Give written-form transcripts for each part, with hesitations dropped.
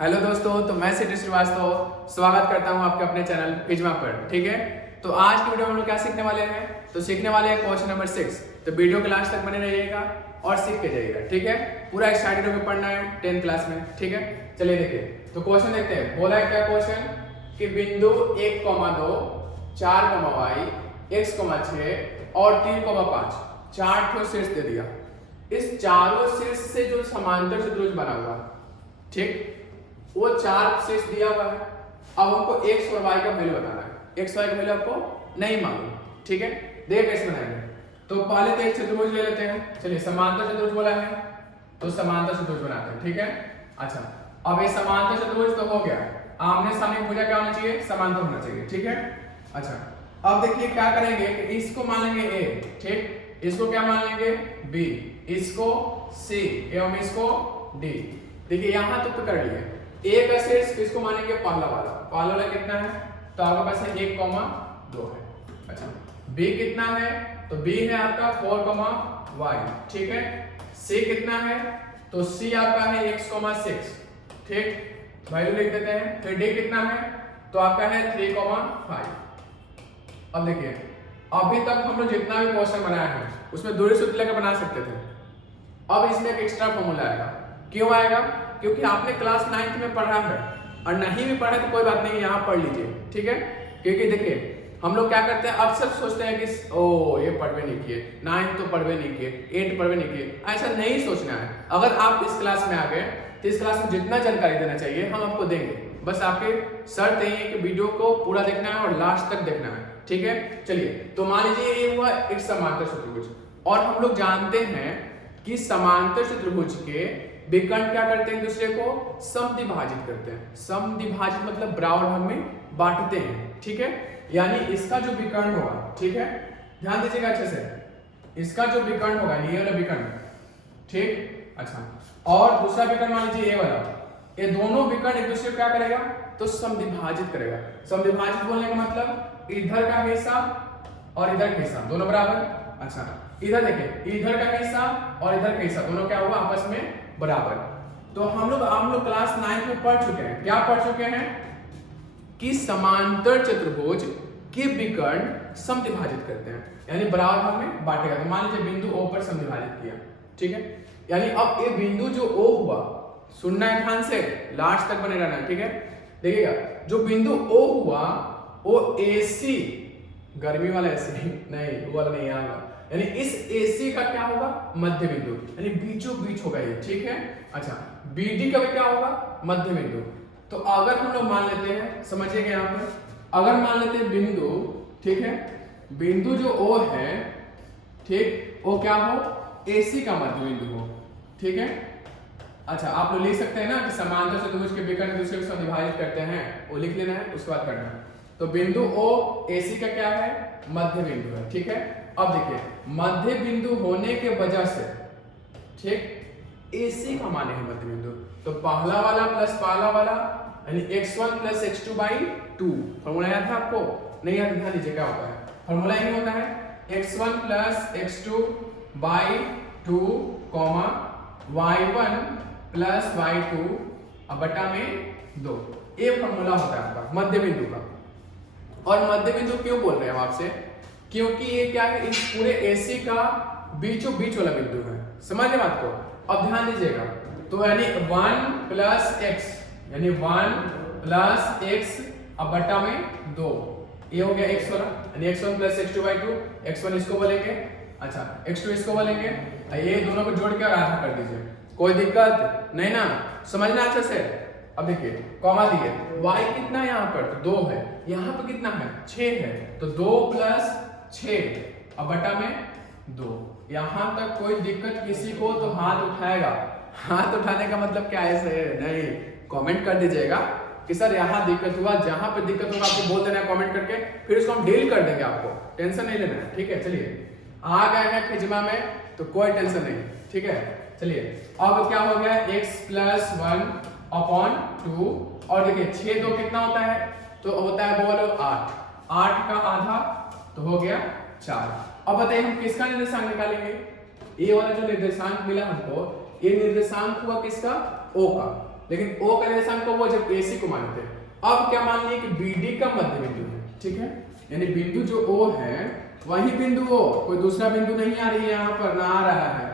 Hello दोस्तों, तो मैं सिटी श्रीवास्तव स्वागत करता हूं आपके अपने चैनल फिजमा पर। ठीक है, तो आज की वीडियो में हम लोग क्या सीखने वाले हैं, तो सीखने वाले हैं क्वेश्चन नंबर 6। तो वीडियो के लास्ट तक बने रहिएगा और सीख के जाइएगा। ठीक है, पूरा स्टार्टिंग होकर पढ़ना है 10th क्लास में। ठीक है, चलिए देखिए, तो क्वेश्चन देखते हैं। बोला है क्या क्वेश्चन कि बिंदु 1,2, 4,y, x, 6 और 3,5 चार ठो शीर्ष दे दिया। इस चारों शीर्ष से जो समांतर चतुर्भुज बना हुआ, ठीक, वो चार शीर्ष दिया हुआ है। अब हमको x और y का वैल्यू बताना है। x y का वैल्यू आपको नहीं मालूम। ठीक है, देखिए कैसे बनाएंगे। तो पहले तो एक चतुर्भुज ले लेते हैं। चलिए, समांतर चतुर्भुज बोला है तो समांतर चतुर्भुज बनाते हैं। ठीक है, अच्छा, अब ये समांतर चतुर्भुज तो हो गया। आमने सामने की भुजा क्या होना चाहिए, समांतर होना चाहिए। ठीक है, अच्छा, अब देखिए क्या करेंगे कि इसको मान लेंगे a, ठीक, इसको क्या मान लेंगे b, इसको c एवं इसको d। देखिए यहां तो कर लिए। a का शीर्ष किसको मानेंगे, पहला वाला कितना है, तो आपके पास है 1,2 है। अच्छा, b कितना है, तो b है आपका 4,y। ठीक है, c कितना है, तो c आपका है x,6। ठीक, वैल्यू लिख देते हैं। फिर d कितना है, तो आपका है 3,5। अब देखिए, अभी तक हम लोग जितना भी क्वेश्चन बनाया है उसमें दूरी सूत्र लेकर बना सकते थे। अब इसमें एक एक्स्ट्रा फॉर्मूला आएगा। क्यों आएगा, क्योंकि आपने क्लास 9th में पढ़ा है, और नहीं भी पढ़ा तो कोई बात नहीं, यहाँ पढ़ लीजिए। ठीक है, क्योंकि देखिए हम लोग क्या करते हैं, अक्सर सोचते हैं कि ओ ये पढ़वे नहीं किए, 9th तो पढ़वे नहीं किए, 8 पढ़वे नहीं किए। ऐसा नहीं सोचना है। अगर आप इस क्लास में आ गए तो इस क्लास में जितना जानकारी देना चाहिए हम आपको देंगे। बस आपके शर्त यही है कि वीडियो को पूरा देखना है और लास्ट तक देखना है। ठीक है, चलिए, तो मान लीजिए ये हुआ एक समांतर चतुर्भुज, और हम लोग जानते हैं कि समांतर चतुर्भुज के विकर्ण क्या करते हैं, दूसरे को समद्विभाजित करते हैं। समद्विभाजित मतलब बराबर भाग में बांटते हैं। ठीक है, यानी इसका जो विकर्ण होगा, ठीक है, ध्यान दीजिएगा अच्छे से, इसका जो विकर्ण होगा ये वाला विकर्ण, ठीक, अच्छा, और दूसरा विकर्ण मान लीजिए ये वाला, ये दोनों विकर्ण एक दूसरे को क्या करेगा, तो समद्विभाजित करेगा। समद्विभाजित बोलने का मतलब इधर का हिस्सा और इधर का हिस्सा दोनों बराबर। अच्छा, इधर देखिए, इधर का हिस्सा और इधर का हिस्सा दोनों क्या हुआ, आपस में बराबर। तो हम लोग क्लास 9th में पढ़ चुके हैं। क्या पढ़ चुके हैं कि समांतर चतुर्भुज के विकर्ण समद्विभाजित करते हैं, यानी बराबर भाग में बांटेगा। तो मान लीजिए बिंदु O पर समद्विभाजित किया। ठीक है, यानी अब ये बिंदु जो O हुआ, सुनना है ध्यान से, लास्ट तक बने रहना है। ठीक है, देखिएगा, जो बिंदु O हुआ वो AC, गर्मी वाला AC नहीं, वो वाला नहीं आएगा, यानी इस AC का क्या होगा, मध्य बिंदु, यानी बीचों बीच होगा ये। ठीक है, अच्छा, BD का भी क्या होगा, मध्य बिंदु। तो अगर हम लोग मान लेते हैं, समझिएगा यहाँ पर, अगर मान लेते हैं बिंदु, ठीक है, बिंदु जो O है, ठीक, वो क्या हो, AC का मध्य बिंदु हो। ठीक है, अच्छा, आप लोग लिख सकते हैं ना कि समांतर चतुर्भुज के विकर्ण दूसरे को समद्विभाजित करते हैं, वो लिख लेना है, उसके बाद करना है। तो बिंदु O AC का क्या है, मध्य बिंदु है। ठीक है, अब देखिए, मध्य बिंदु होने के वजह से, ठीक, AC का माने है मध्य बिंदु, तो पहला वाला प्लस पहला वाला यानी x1 प्लस x2/2। फॉर्मूला याद है आपको, नहीं याद, ध्यान दीजिए क्या होता है। फॉर्मूला ये होता है x1 plus x2/2, y1 plus y2 अब बटा में 2। ये फॉर्मूला होता है आपका मध्य बिंदु का। और मध्य बिंदु क्यों बोल रहे हैं हम आपसे, क्योंकि ये क्या है, इस पूरे AC का बीचों बीच वाला बिंदु है। समझ बात को, अब ध्यान दीजिएगा, तो यानी 1 प्लस x, यानी 1 प्लस x अब बटा में 2, ये हो गया x वाला, यानी x1 प्लस x2/2, x1 इसको बोलेंगे, अच्छा, x2 इसको बोलेंगे, ये दोनों को जोड़ के आधा कर दीजिए, कोई दिक्कत नहीं ना, समझना अच्छे से। अब देखिए, कॉमा दिए, y कितना है यहाँ पर, तो 2 है, यहाँ पर कितना है, 6 है, तो 2 प्लस 6 अब बटा में 2। यहाँ तक कोई दिक्कत किसी को तो हाथ उठाएगा। हाथ उठाने का मतलब क्या है, ऐसे नहीं, कमेंट कर दीजिएगा कि सर यहाँ दिक्कत हुआ। जहां पे दिक्कत होगा आपको बोल देना है कमेंट करके, फिर उसको हम डील कर देंगे, आपको टेंशन नहीं लेना है। ठीक है, चलिए, आ गए हैं फिजमा में तो कोई टेंशन नहीं। ठीक है, चलिए, अब क्या हो गया, x प्लस 1/2, और देखिए 6 2 कितना होता है, तो होता है बोलो 8, 8 का आधा तो हो गया 4। अब बताइए हम किसका निर्देशांक निकालेंगे, ये वाला जो निर्देशांक मिला हमको, ये निर्देशांक हुआ किसका, O का। लेकिन ओ का निर्देशांक वो जब AC को माने थे। अब क्या मान लिए कि BD का मध्य बिंदु है, ठीक है, यानी बिंदु जो O है वही बिंदु O, कोई दूसरा बिंदु नहीं आ रही है यहाँ पर, ना आ रहा है,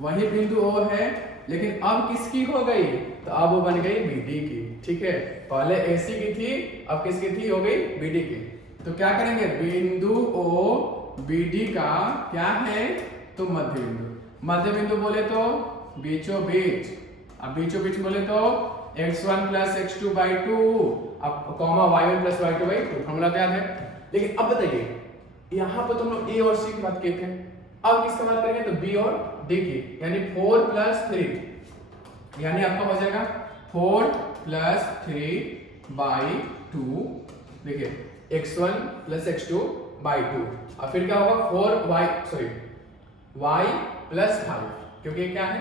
वही बिंदु O है, लेकिन अब किसकी हो गई, तो अब वो बन गई BD की, ठीक है, पहले AC की थी, अब किसकी थी, हो गई BD की। तो क्या करेंगे, बिंदु O BD का क्या है, तो मध्य बिंदु। मध्य बिंदु बोले तो बीचों बीच, अब बीचों बीच बोले तो x1 प्लस x2 बाई 2, अब comma y1 plus y2 by 2, formula तो याद है। लेकिन अब बताइए यहाँ पर तुम लोग A और C की बात किए थे, अब किसकी बात करेंगे, तो B और D की, यानी 4 प्लस 3, यानी आपका हो जाएगा 4 प्लस 3 बाई 2, देखिए x1 प्लस x2 बाई 2, और फिर क्या होगा y प्लस 5, क्योंकि क्या है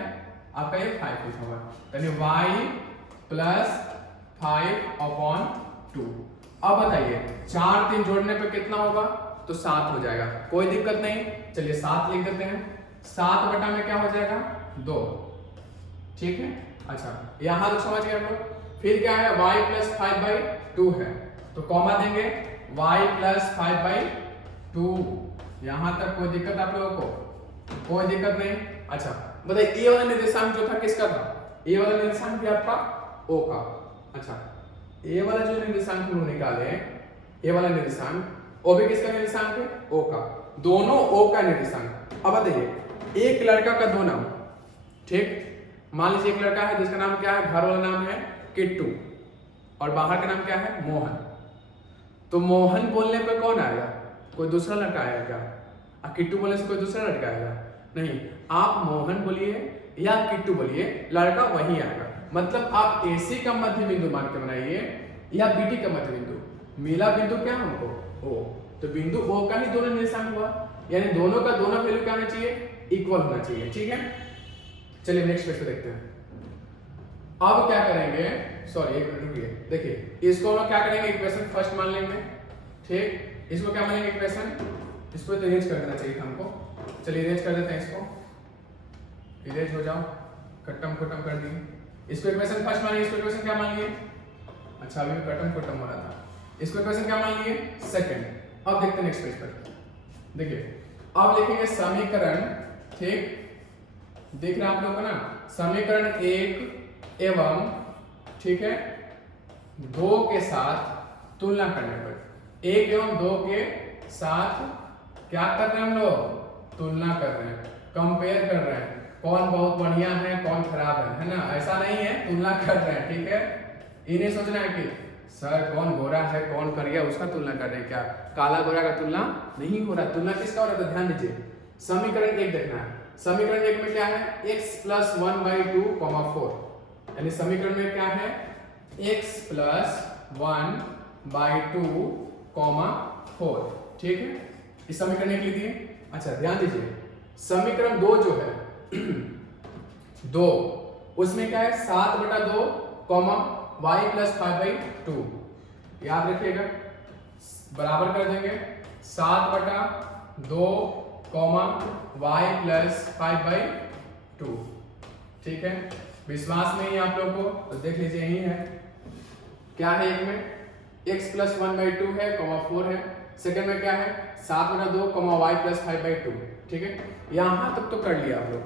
आपका ये 5 लिखा होगा, यानी y प्लस 5 अपॉन 2। अब बताइए 4 3 जोड़ने पे कितना होगा, तो 7 हो जाएगा, कोई दिक्कत नहीं, चलिए 7 लिख देते हैं, 7 बटा में क्या हो जाएगा 2, ठीक है। अच्छा यहां तो समझ गए हम लोग। फिर क्या है y प्लस 5 बाई 2 है, तो कॉमा देंगे y प्लस 5 बाई 2, यहां तक कोई दिक्कत आप लोगों को, कोई दिक्कत नहीं। अच्छा बताइए ए वाला निर्देशांक जो था किसका था, ए वाला निर्देशांक भी आपका O का। अच्छा ए वाला जो निर्देशांक हम लोग निकाले, ए वाला निर्देशांक O भी किसका निर्देशांक है, O का, दोनों O का निर्देशांक। अब बताइए एक लड़का का दो नाम, ठीक, मान लीजिए एक लड़का है जिसका नाम क्या है, घर वाला नाम है किट्टू और बाहर का नाम क्या है मोहन, तो मोहन बोलने पे कौन आएगा, कोई दूसरा लड़का आएगा क्या, किट्टू बोलने से कोई दूसरा लड़का आएगा नहीं, आप मोहन बोलिए या किट्टू बोलिए, लड़का वही आएगा। मतलब आप AC का मध्य बिंदु मान के बनाइए या BD का मध्य बिंदु, मिला बिंदु क्या हमको O, तो बिंदु O का ही दोनों निर्देशांक हुआ, यानी दोनों का दोनों वैल्यू क्या होना चाहिए, इक्वल होना चाहिए, ठीक है। चलिए नेक्स्ट पेज पे देखते हैं। अब क्या करेंगे, सॉरी एक मिनट रुकिए, देखिए इसको हम लोग क्या करेंगे, इक्वेशन फर्स्ट मान लेंगे, ठीक, इसको क्या मानेंगे इक्वेशन, इसको तो इरेज कर देना चाहिए था हमको, चलिए इरेज कर देते हैं, इसको इरेज हो जाओ, खत्म कर दिए, इसको इक्वेशन फर्स्ट मानिए, इसको इक्वेशन क्या मान लिए, अच्छा अभी खत्म हो रहा था, इसको इक्वेशन क्या मान लिए सेकंड। अब देखते हैं नेक्स्ट पेज पर, देखिए अब लिखेंगे समीकरण, ठीक, देख रहे हैं आप लोग को ना, समीकरण 1 एवं ठीक है 2 के साथ तुलना करने पर, 1 एवं 2 के साथ क्या कर रहे हैं हम लोग, तुलना कर रहे हैं, कंपेयर कर रहे हैं, कौन बहुत बढ़िया है कौन खराब है ना, ऐसा नहीं है, तुलना कर रहे हैं, ठीक है। इन्हें सोचना है कि सर कौन गोरा है कौन करिया उसका तुलना कर रहे हैं, क्या काला गोरा का तुलना नहीं हो रहा, तुलना किसका हो रहा है, तो ध्यान दीजिए समीकरण 1 देखना है, समीकरण 1 में क्या है x प्लस 1 बाई 2 कॉमा 4, यानी समीकरण में क्या है x प्लस 1 बाई 2 कॉमा 4, ठीक है, इस समीकरण एक लिख दिए। अच्छा ध्यान दीजिए समीकरण 2 जो है 2 उसमें क्या है 7 बटा 2 कॉमा y प्लस 5 बाई 2, याद रखिएगा बराबर कर देंगे 7 बटा 2 कॉमा y प्लस 5 बाई 2, ठीक है। विश्वास नहीं है आप लोग को तो देख लीजिए यही है, क्या है एक में x प्लस 1 बाई 2 है कॉमा 4 है, सेकंड में क्या है 7 बटा 2 कॉमा y प्लस 5 बाई 2, ठीक है, यहां तक तो कर लिया आप लोग।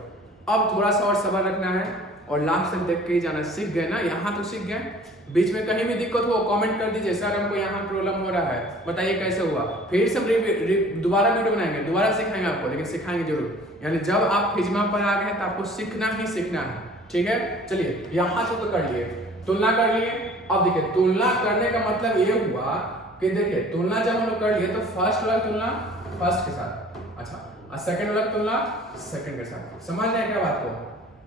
अब थोड़ा सा और सब्र रखना है और लास्ट तक देख के ही जाना, सीख गए ना, यहाँ तो सीख गए, बीच में कहीं भी दिक्कत हो कमेंट कर दीजिए सर हमको यहाँ प्रॉब्लम हो रहा है बताइए कैसे हुआ, फिर से दोबारा वीडियो बनाएंगे, दोबारा सिखाएंगे आपको, लेकिन सिखाएंगे जरूर, यानी जब आप फिज्मा पर आ गए तो आपको सीखना ही सीखना है, ठीक है। चलिए यहाँ तो कर लिए, तुलना कर लिए। अब देखिए तुलना करने का मतलब ये हुआ कि देखिए तुलना जब हम लोग कर लिए तो फर्स्ट वाला तुलना फर्स्ट के साथ, अच्छा और सेकंड वाला तुलना सेकंड के साथ, समझ रहे हैं क्या बात को,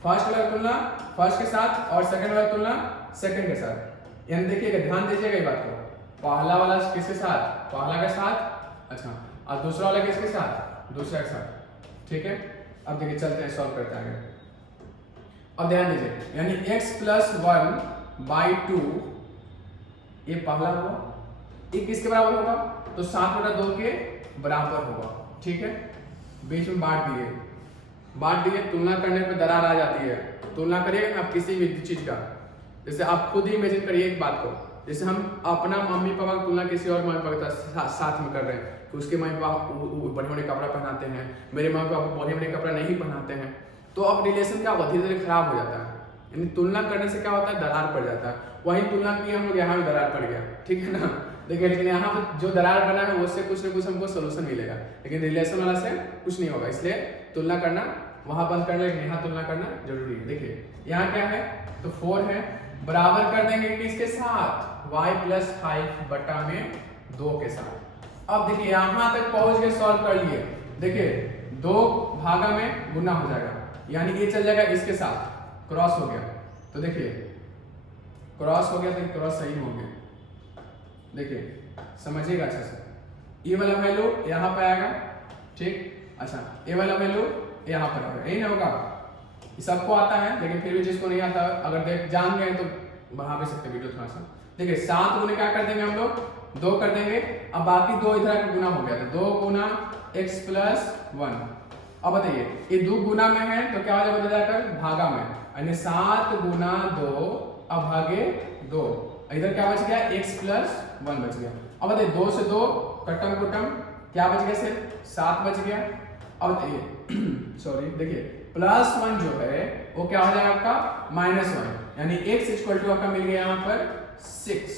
फर्स्ट वाला तुलना फर्स्ट के साथ और सेकंड वाला तुलना सेकंड के साथ, यानी देखिएगा ध्यान दीजिएगा ये बात को, पहला वाला किसके साथ, पहला के साथ, अच्छा और दूसरा वाला किसके साथ, दूसरा के साथ, ठीक है। अब देखिए चलते हैं सॉल्व करते हैं। अब ध्यान दीजिए यानी x प्लस 1 बाई 2 ये पहला होगा, ये किसके बराबर होगा, तो 7 बटा 2 के बराबर होगा, ठीक है। बीच में बांट दिए, तुलना करने पर दरार आ जाती है, तुलना करिएगा आप किसी भी चीज का, जैसे आप खुद ही इमेजिन करिए एक बात को, जैसे हम अपना मम्मी पापा की तुलना किसी और मम्मी पापा के साथ में कर रहे हैं कि उसके मम्मी पापा बढ़िया बढ़िया कपड़ा पहनाते हैं, मेरे मम्मी पापा बढ़िया बढ़िया कपड़ा नहीं पहनाते हैं, तो अब रिलेशन क्या होगा, धीरे धीरे खराब हो जाता है। यानी तुलना करने से क्या होता है, दरार पड़ जाता है। वही तुलना की हम लोग यहाँ भी दरार पड़ गया, ठीक है ना। देखिए लेकिन यहाँ पर जो दरार बना है उससे कुछ ना कुछ हमको सोल्यूशन मिलेगा, लेकिन रिलेशन वाला से कुछ नहीं होगा। इसलिए तुलना करना वहां बंद कर, लेकिन यहाँ तुलना करना जरूरी है। देखिए यहाँ क्या है, तो 4 है, बराबर कर देंगे किसके साथ, y + 5 बटा में 2 के साथ। अब देखिए यहाँ तक पहुंच के सॉल्व कर लिए। देखिए 2 भागा में गुना हो जाएगा, यानी ये चल जाएगा इसके साथ, क्रॉस हो गया। तो देखिए क्रॉस हो गया, तो क्रॉस सही हो गया। देखिए समझिएगा अच्छे से, ये वाला वैल्यू यहाँ पे आएगा, ठीक। अच्छा ये वाला वैल्यू यहाँ पर आएगा, यही ना होगा। सबको आता है, लेकिन फिर भी जिसको नहीं आता, अगर जान गए तो बढ़ा भी सकते वीडियो थोड़ा सा। देखिए 7 गुने क्या कर देंगे हम लोग, 2 कर देंगे। अब बाकी 2 इधर आके गुना हो गया, तो 2 गुना x + 1। अब बताइए ये 2 गुना में है तो क्या हो जाएगा, बदल जाकर भागा में, यानी 7 गुना 2 अब भागे 2। इधर क्या बच गया, x + 1 बच गया। अब बताइए 2 से 2 कटम कुटम क्या बच गया, सिर्फ 7 बच गया। अब बताइए सॉरी, देखिए +1 जो है वो क्या हो जाएगा आपका -1, यानी x = आपका मिल गया यहाँ पर 6।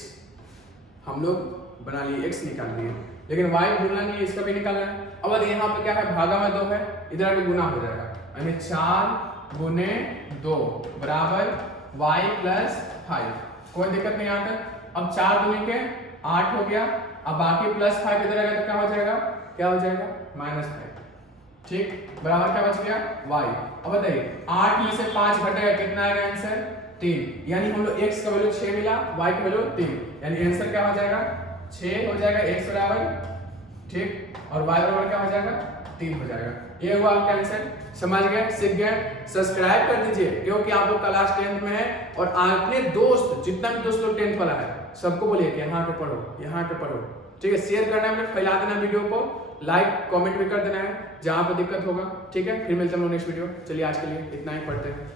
हम लोग बना लिए, x निकाल लिए, लेकिन y भूलना नहीं है, इसका भी निकालना है। अब यहाँ पे क्या है, भागा में 2 है, इधर आके गुना हो जाएगा, यानी 4 गुने 2 बराबर y + 5। कोई दिक्कत नहीं यहाँ तक। अब 4 गुने के 8 हो गया, अब बाकी +5 इधर आएगा तो क्या हो जाएगा, -5, ठीक। बराबर क्या बच गया, y। अब बताइए 8 में से 5 घटेगा, कितना आएगा आंसर, 3। यानी हम लोग x का वैल्यू 6 मिला, y का वैल्यू 3, यानी आंसर क्या हो जाएगा, 6 हो जाएगा x बराबर, ठीक, और y बराबर क्या हो जाएगा, 3 हो जाएगा। ये हुआ आपका आंसर। समझ गए, सीख गए। सब्सक्राइब कर दीजिए, क्योंकि आप लोग क्लास 10th में है, और अपने दोस्त जितना भी दोस्त लोग 10th वाला है सबको बोलिए कि यहाँ पे पढ़ो, यहाँ पे पढ़ो, ठीक है। शेयर करना है, फैला देना वीडियो को, लाइक कमेंट भी कर देना है जहां पर दिक्कत होगा, ठीक है। फिर मिलते हैं हम लोग नेक्स्ट वीडियो। चलिए आज के लिए इतना ही, पढ़ते हैं।